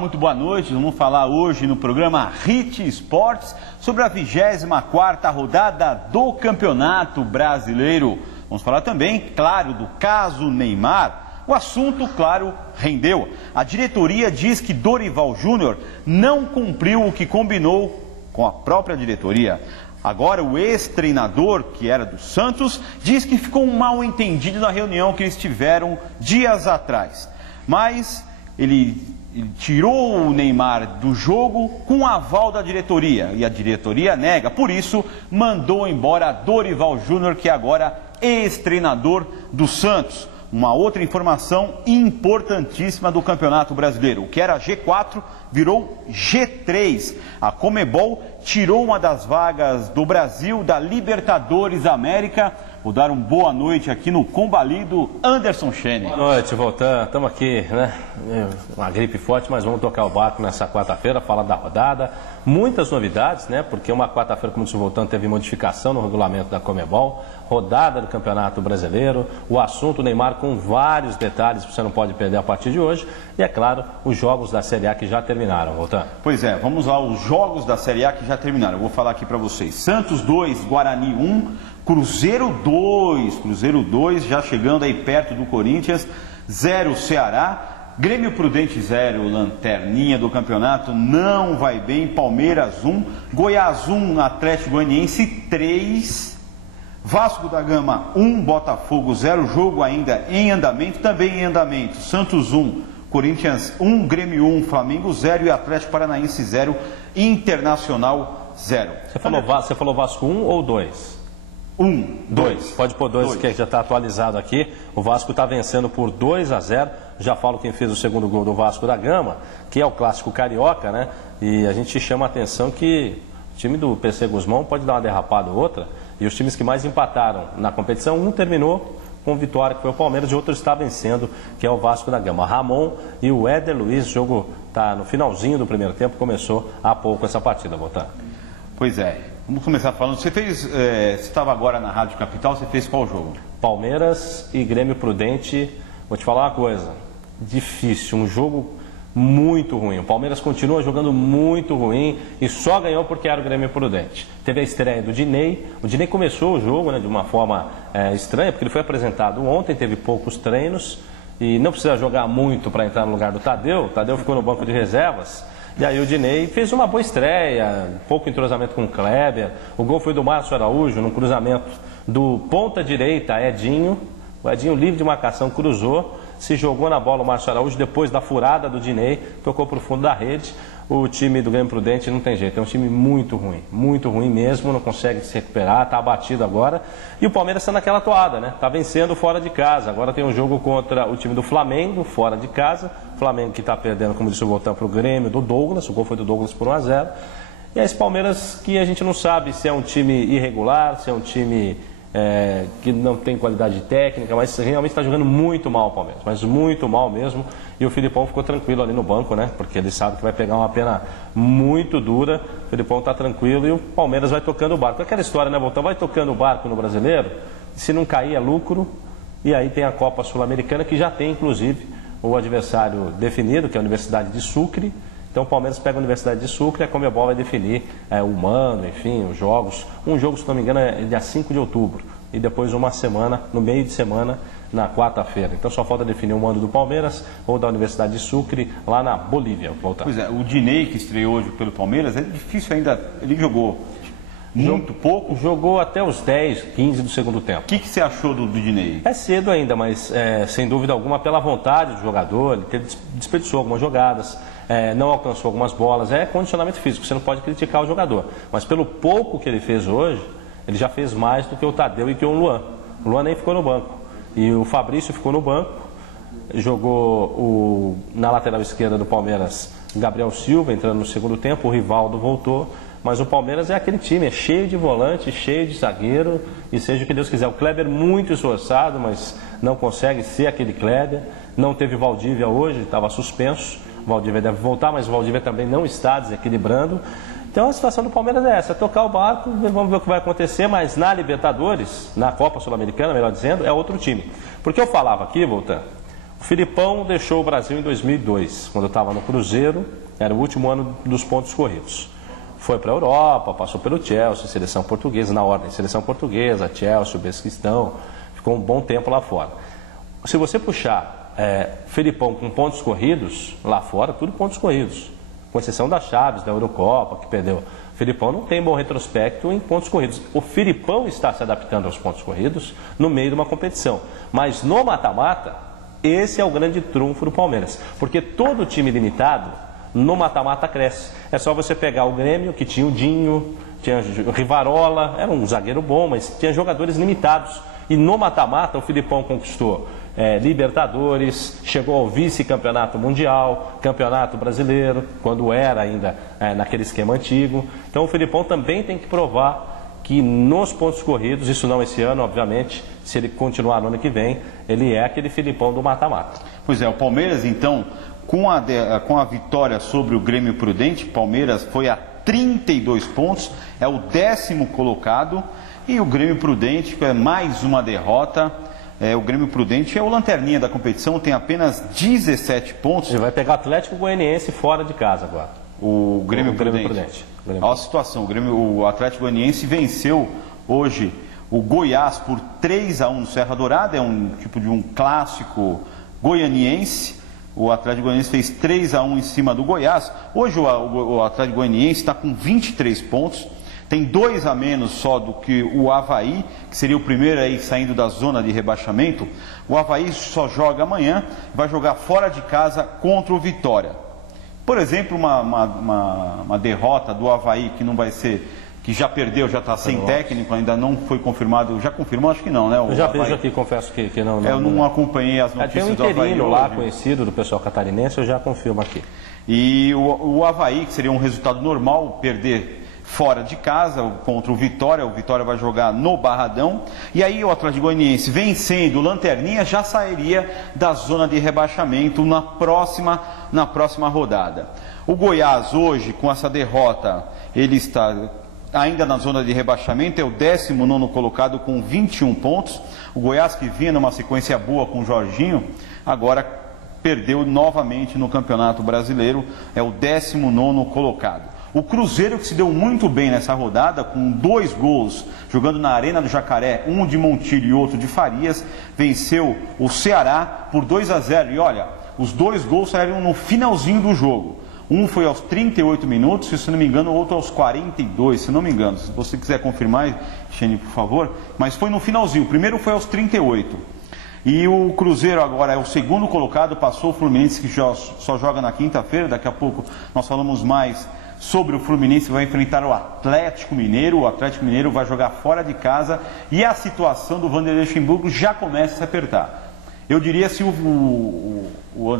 muito boa noite. Vamos falar hoje no programa Hit Esportes sobre a 24ª rodada do Campeonato Brasileiro. Vamos falar também, claro, do caso Neymar. O assunto, claro, rendeu. A diretoria diz que Dorival Júnior não cumpriu o que combinou com a própria diretoria. Agora, o ex-treinador, que era do Santos, diz que ficou um mal-entendido na reunião que eles tiveram dias atrás. Mas ele tirou o Neymar do jogo com aval da diretoria. E a diretoria nega. Por isso, mandou embora Dorival Júnior, que agora é ex-treinador do Santos. Uma outra informação importantíssima do Campeonato Brasileiro. O que era G4 virou G3. A Conmebol tirou uma das vagas do Brasil da Libertadores América. Vou dar uma boa noite aqui no combalido Anderson Chene. Boa noite, voltando. Estamos aqui, né? Uma gripe forte, mas vamos tocar o barco nessa quarta-feira, falar da rodada. Muitas novidades, né? Porque uma quarta-feira, como disse o Voltando, teve modificação no regulamento da Conmebol. Rodada do Campeonato Brasileiro. O assunto Neymar com vários detalhes que você não pode perder a partir de hoje. E, é claro, os jogos da Série A que já terminaram, Voltando. Pois é, vamos lá, os jogos da Série A que já terminaram. Eu vou falar aqui para vocês. Santos 2, Guarani 1. Cruzeiro 2, já chegando aí perto do Corinthians, 0 Ceará, Grêmio Prudente 0, lanterninha do campeonato, não vai bem, Palmeiras 1, Goiás 1, Atlético Goianiense 3, Vasco da Gama 1, Botafogo 0, jogo ainda em andamento, também em andamento, Santos 1, Corinthians 1, Grêmio 1, Flamengo 0 e Atlético Paranaense 0, Internacional 0. Você falou Vasco 1 ou 2? 2. Pode pôr 2, que já está atualizado aqui. O Vasco está vencendo por 2-0. Já falo quem fez o segundo gol do Vasco da Gama, que é o clássico carioca, né? E a gente chama a atenção que o time do PC Guzmão pode dar uma derrapada ou outra. E os times que mais empataram na competição, um terminou com vitória, que foi o Palmeiras, e outro está vencendo, que é o Vasco da Gama. Ramon e o Éder Luiz, o jogo está no finalzinho do primeiro tempo, começou há pouco essa partida, Botan. Pois é. Vamos começar falando. Você estava agora na Rádio Capital, você fez qual jogo? Palmeiras e Grêmio Prudente. Vou te falar uma coisa, difícil, um jogo muito ruim. O Palmeiras continua jogando muito ruim e só ganhou porque era o Grêmio Prudente. Teve a estreia do Dinei. O Dinei começou o jogo, né, de uma forma estranha, porque ele foi apresentado ontem, teve poucos treinos e não precisa jogar muito para entrar no lugar do Tadeu. O Tadeu ficou no banco de reservas. E aí o Dinei fez uma boa estreia, pouco entrosamento com o Kleber. O gol foi do Márcio Araújo, num cruzamento do ponta direita, Edinho. O Edinho, livre de marcação, cruzou, se jogou na bola o Márcio Araújo, depois da furada do Dinei, tocou para o fundo da rede. O time do Grêmio Prudente não tem jeito, é um time muito ruim mesmo, não consegue se recuperar, está abatido agora. E o Palmeiras está naquela toada, né? Está vencendo fora de casa. Agora tem um jogo contra o time do Flamengo, fora de casa. O Flamengo que está perdendo, como disse o Voltão, para o Grêmio do Douglas. O gol foi do Douglas por 1-0. E é esse Palmeiras que a gente não sabe se é um time irregular, se é um time que não tem qualidade técnica, mas realmente está jogando muito mal o Palmeiras, mas muito mal mesmo. E o Filipão ficou tranquilo ali no banco, né? Porque ele sabe que vai pegar uma pena muito dura. O Filipão está tranquilo e o Palmeiras vai tocando o barco. Aquela história, né, Voltão? Vai tocando o barco no Brasileiro, se não cair é lucro. E aí tem a Copa Sul-Americana, que já tem inclusive o adversário definido, que é a Universidade de Sucre. Então o Palmeiras pega a Universidade de Sucre e a Conmebol vai definir o mando, enfim, os jogos. Um jogo, se não me engano, é dia 5 de outubro. E depois uma semana, no meio de semana, na quarta-feira. Então só falta definir o mando do Palmeiras ou da Universidade de Sucre, lá na Bolívia. Voltar. Pois é, o Dinei, que estreou hoje pelo Palmeiras, é difícil ainda. Ele jogou muito pouco. Jogou até os 10, 15 do segundo tempo. O que você achou do Dinei? É cedo ainda, mas sem dúvida alguma pela vontade do jogador. Ele desperdiçou algumas jogadas. Não alcançou algumas bolas, é condicionamento físico, você não pode criticar o jogador. Mas pelo pouco que ele fez hoje, ele já fez mais do que o Tadeu e que o Luan. O Luan nem ficou no banco. E o Fabrício ficou no banco, jogou na lateral esquerda do Palmeiras, Gabriel Silva entrando no segundo tempo, o Rivaldo voltou. Mas o Palmeiras é aquele time, é cheio de volante, cheio de zagueiro, e seja o que Deus quiser. O Kleber muito esforçado, mas não consegue ser aquele Kleber. Não teve Valdívia hoje, estava suspenso. Valdívia deve voltar, mas o Valdívia também não está desequilibrando. Então a situação do Palmeiras é essa, tocar o barco, vamos ver o que vai acontecer, mas na Libertadores, na Copa Sul-Americana, melhor dizendo, é outro time. Porque eu falava aqui, Voltan, O Filipão deixou o Brasil em 2002, quando eu estava no Cruzeiro, era o último ano dos pontos corridos. Foi para a Europa, passou pelo Chelsea, seleção portuguesa, na ordem, seleção portuguesa, Chelsea, Uzbequistão, ficou um bom tempo lá fora. Se você puxar Filipão com pontos corridos, lá fora, tudo pontos corridos, com exceção da Chaves, da Eurocopa, que perdeu. O Filipão não tem bom retrospecto em pontos corridos. O Filipão está se adaptando aos pontos corridos no meio de uma competição. Mas no mata-mata, esse é o grande trunfo do Palmeiras. Porque todo time limitado, no mata-mata cresce. É só você pegar o Grêmio, que tinha o Dinho, tinha o Rivarola, era um zagueiro bom, mas tinha jogadores limitados. E no mata-mata o Filipão conquistou Libertadores, chegou ao vice-campeonato mundial, campeonato brasileiro, quando era ainda naquele esquema antigo. Então o Filipão também tem que provar que nos pontos corridos, isso não esse ano, obviamente, se ele continuar no ano que vem, ele é aquele Filipão do mata-mata. Pois é, o Palmeiras então, com a vitória sobre o Grêmio Prudente, Palmeiras foi a 32 pontos, é o 10º colocado, e o Grêmio Prudente, que é mais uma derrota. O Grêmio Prudente é o lanterninha da competição, tem apenas 17 pontos. Ele vai pegar o Atlético Goianiense fora de casa agora. O Grêmio Prudente. Olha a situação, o Atlético Goianiense venceu hoje o Goiás por 3-1 no Serra Dourada, é um tipo de um clássico goianiense. O Atlético Goianiense fez 3-1 em cima do Goiás. Hoje o Atlético Goianiense está com 23 pontos. Tem 2 a menos só do que o Avaí, que seria o primeiro aí saindo da zona de rebaixamento. O Avaí só joga amanhã, vai jogar fora de casa contra o Vitória. Por exemplo, uma derrota do Avaí que não vai ser, que já perdeu, já está sem técnico, ainda não foi confirmado. Já confirmou? Acho que não, né? Eu já vejo aqui, confesso que não. Eu não acompanhei as notícias do Avaí. Tem um interino lá conhecido do pessoal catarinense, eu já confirmo aqui. E o Avaí, que seria um resultado normal, perder fora de casa contra o Vitória vai jogar no Barradão, e aí o Atlético Goianiense vencendo o Lanterninha já sairia da zona de rebaixamento na próxima rodada. O Goiás hoje, com essa derrota, ele está ainda na zona de rebaixamento, é o 19º colocado com 21 pontos. O Goiás, que vinha numa sequência boa com o Jorginho, agora perdeu novamente no Campeonato Brasileiro, é o 19º colocado. O Cruzeiro, que se deu muito bem nessa rodada, com 2 gols, jogando na Arena do Jacaré, um de Montilho e outro de Farias, venceu o Ceará por 2-0. E olha, os 2 gols saíram no finalzinho do jogo. Um foi aos 38 minutos, e se não me engano, o outro aos 42, se não me engano. Se você quiser confirmar, Xene, por favor. Mas foi no finalzinho, o primeiro foi aos 38. E o Cruzeiro agora é o 2º colocado, passou o Fluminense, que só joga na quinta-feira. Daqui a pouco nós falamos mais sobre o Fluminense, que vai enfrentar o Atlético Mineiro. O Atlético Mineiro vai jogar fora de casa e a situação do Vanderlei Luxemburgo já começa a se apertar. Eu diria, se o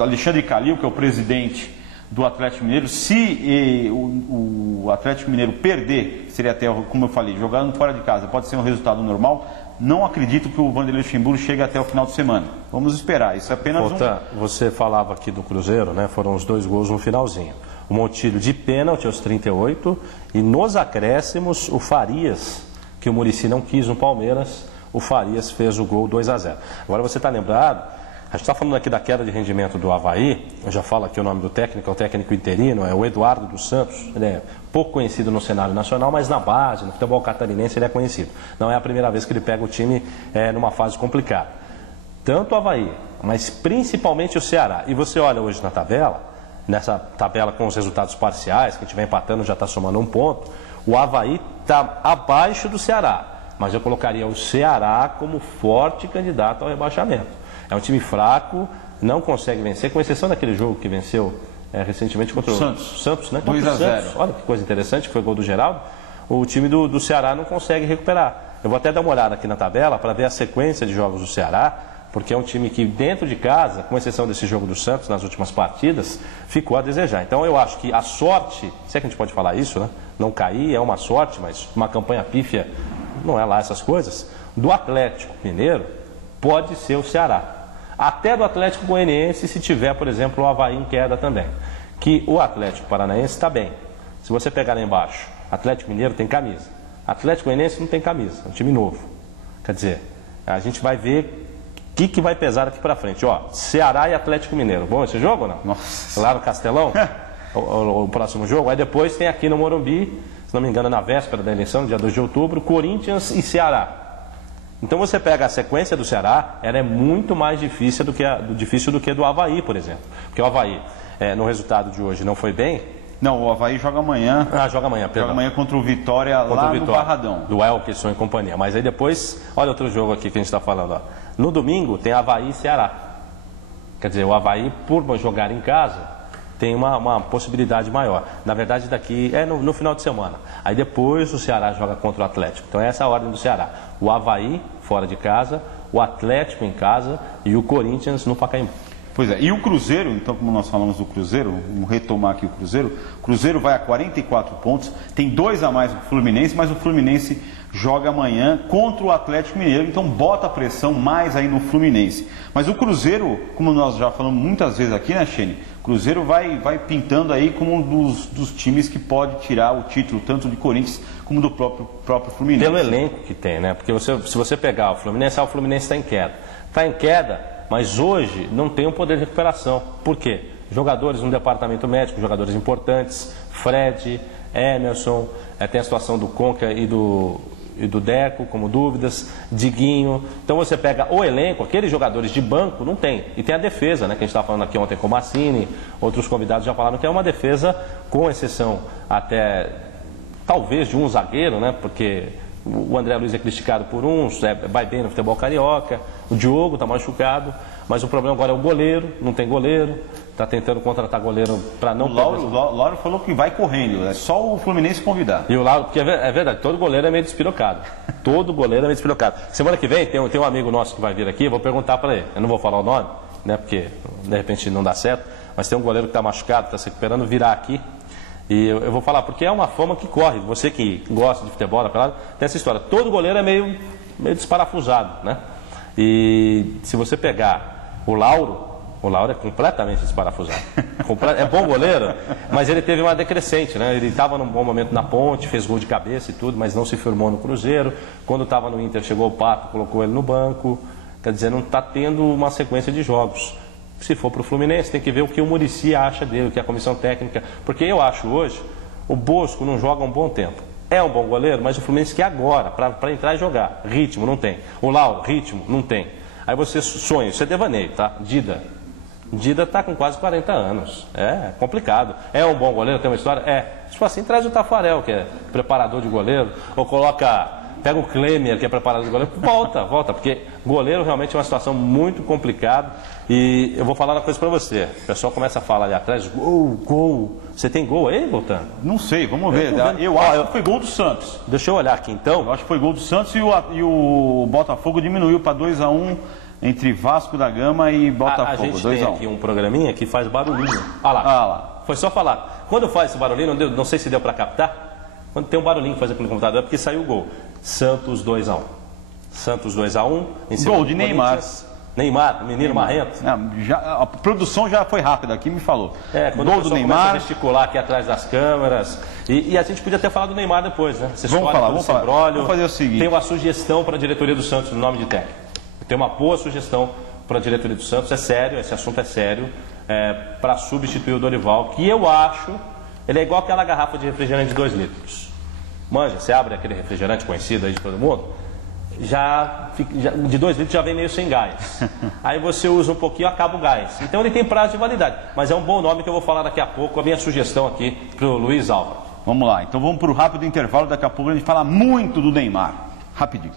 Alexandre Calil, que é o presidente do Atlético Mineiro, se o Atlético Mineiro perder, seria até, como eu falei, jogando fora de casa, pode ser um resultado normal. Não acredito que o Vanderlei Luxemburgo chegue até o final de semana. Vamos esperar, isso é apenas Você falava aqui do Cruzeiro, né? Foram os 2 gols no finalzinho. O Montilho de pênalti aos 38 e nos acréscimos o Farias, que o Muricy não quis no Palmeiras, o Farias fez o gol 2-0. Agora você está lembrado, a gente está falando aqui da queda de rendimento do Avaí, eu já falo aqui o nome do técnico, é o técnico interino, é o Eduardo dos Santos. Ele é pouco conhecido no cenário nacional, mas na base, no futebol catarinense, ele é conhecido. Não é a primeira vez que ele pega o time numa fase complicada. Tanto o Avaí, mas principalmente o Ceará. E você olha hoje na tabela, nessa tabela com os resultados parciais, que a gente vai empatando, já está somando 1 ponto, o Avaí está abaixo do Ceará, mas eu colocaria o Ceará como forte candidato ao rebaixamento. É um time fraco, não consegue vencer, com exceção daquele jogo que venceu recentemente contra o Santos, né? 2-0. Olha que coisa interessante, que foi o gol do Geraldo. O time do Ceará não consegue recuperar. Eu vou até dar uma olhada aqui na tabela para ver a sequência de jogos do Ceará, porque é um time que dentro de casa, com exceção desse jogo do Santos nas últimas partidas, ficou a desejar. Então eu acho que a sorte, se é que a gente pode falar isso, né? Não cair é uma sorte, mas uma campanha pífia não é lá essas coisas, do Atlético Mineiro pode ser o Ceará. Até do Atlético Goianiense, se tiver, por exemplo, o Avaí em queda também. Que o Atlético Paranaense está bem. Se você pegar lá embaixo, Atlético Mineiro tem camisa. Atlético Goianiense não tem camisa, é um time novo. Quer dizer, a gente vai ver que vai pesar daqui para frente? Ó, Ceará e Atlético Mineiro. Bom esse jogo ou não? Nossa. Lá no Castelão, o próximo jogo. Aí depois tem aqui no Morumbi, se não me engano, na véspera da eleição, dia 2 de outubro, Corinthians e Ceará. Então você pega a sequência do Ceará, ela é muito mais difícil do que do Avaí, por exemplo. Porque o Avaí, no resultado de hoje, não foi bem. Não, o Avaí joga amanhã. Joga amanhã, perdão. Joga amanhã contra o Vitória lá no Barradão. Do Elkerson e companhia. Mas aí depois, olha outro jogo aqui que a gente está falando. Ó. No domingo tem Avaí e Ceará. Quer dizer, o Avaí, por jogar em casa, tem uma possibilidade maior. Na verdade, daqui no final de semana. Aí depois o Ceará joga contra o Atlético. Então essa é a ordem do Ceará. O Avaí fora de casa, o Atlético em casa e o Corinthians no Pacaembu. Pois é, e o Cruzeiro, então como nós falamos do Cruzeiro, vamos retomar aqui o Cruzeiro vai a 44 pontos, tem 2 a mais do Fluminense, mas o Fluminense joga amanhã contra o Atlético Mineiro, então bota a pressão mais aí no Fluminense. Mas o Cruzeiro, como nós já falamos muitas vezes aqui, né, Xene? O Cruzeiro vai pintando aí como um dos times que pode tirar o título, tanto de Corinthians como do próprio Fluminense. Pelo elenco que tem, né? Porque se você pegar o Fluminense está em queda. Está em queda. Mas hoje não tem um poder de recuperação. Por quê? Jogadores no departamento médico, jogadores importantes, Fred, Emerson, tem a situação do Conca e do Deco como dúvidas, Diguinho. Então você pega o elenco, aqueles jogadores de banco, não tem. E tem a defesa, né, que a gente estava falando aqui ontem com o Massini, outros convidados já falaram que é uma defesa, com exceção até talvez de um zagueiro, né, porque o André Luiz é criticado por uns, vai bem no futebol carioca, o Diogo está machucado, mas o problema agora é o goleiro, não tem goleiro, está tentando contratar goleiro para não... O Lauro falou que vai correndo, é só o Fluminense convidar. E o Lauro, porque é verdade, todo goleiro é meio despirocado, todo goleiro é meio despirocado. Semana que vem tem um amigo nosso que vai vir aqui, eu vou perguntar para ele, eu não vou falar o nome, né, porque de repente não dá certo, mas tem um goleiro que está machucado, está se recuperando, virá aqui. E eu vou falar, porque é uma fama que corre. Você que gosta de futebol, tem essa história. Todo goleiro é meio desparafusado, né? E se você pegar o Lauro é completamente desparafusado. É bom goleiro, mas ele teve uma decrescente, né? Ele estava num bom momento na Ponte, fez gol de cabeça e tudo, mas não se firmou no Cruzeiro. Quando estava no Inter, chegou o Pato, colocou ele no banco. Quer dizer, não está tendo uma sequência de jogos. Se for para o Fluminense, tem que ver o que o Muricy acha dele, o que a comissão técnica... Porque eu acho hoje, o Bosco não joga há um bom tempo. É um bom goleiro, mas o Fluminense quer agora, para entrar e jogar. Ritmo, não tem. O Lauro, ritmo, não tem. Aí você sonha, isso é devaneio, tá? Dida está com quase 40 anos. É complicado. É um bom goleiro, tem uma história? Se for assim, traz o Tafarel, que é preparador de goleiro, ou pega o Klemer, que é preparador de goleiro, volta, porque goleiro realmente é uma situação muito complicada. E eu vou falar uma coisa para você. O pessoal começa a falar ali atrás, gol. Você tem gol aí, Voltando? Não sei, vamos ver. Eu acho que foi gol do Santos. Deixa eu olhar aqui então. Eu acho que foi gol do Santos e o Botafogo diminuiu para 2 a 1 entre Vasco da Gama e Botafogo. A gente tem aqui um programinha que faz barulhinho. Olha lá. Foi só falar. Quando faz esse barulhinho, não sei se deu para captar. Quando tem um barulhinho que faz aqui no computador é porque saiu o gol. Santos 2 a 1. Santos 2 a 1. Gol de Neymar. Neymar, menino marrento. A produção já foi rápida aqui, me falou. Quando gol do Neymar. Começa a gesticular aqui atrás das câmeras. E a gente podia ter falado do Neymar depois, né? Vamos falar. Vamos fazer o seguinte. Tem uma sugestão para a diretoria do Santos no nome de técnico. Tem uma boa sugestão para a diretoria do Santos. É sério, esse assunto é sério. Para substituir o Dorival, que eu acho, ele é igual aquela garrafa de refrigerante de 2 litros. Manja, você abre aquele refrigerante conhecido aí de todo mundo, de 2 litros já vem meio sem gás. Aí você usa um pouquinho, acaba o gás. Então ele tem prazo de validade. Mas é um bom nome que eu vou falar daqui a pouco, a minha sugestão aqui para o Luiz Álvaro. Vamos lá, então vamos para o rápido intervalo, daqui a pouco a gente fala muito do Neymar. Rapidinho.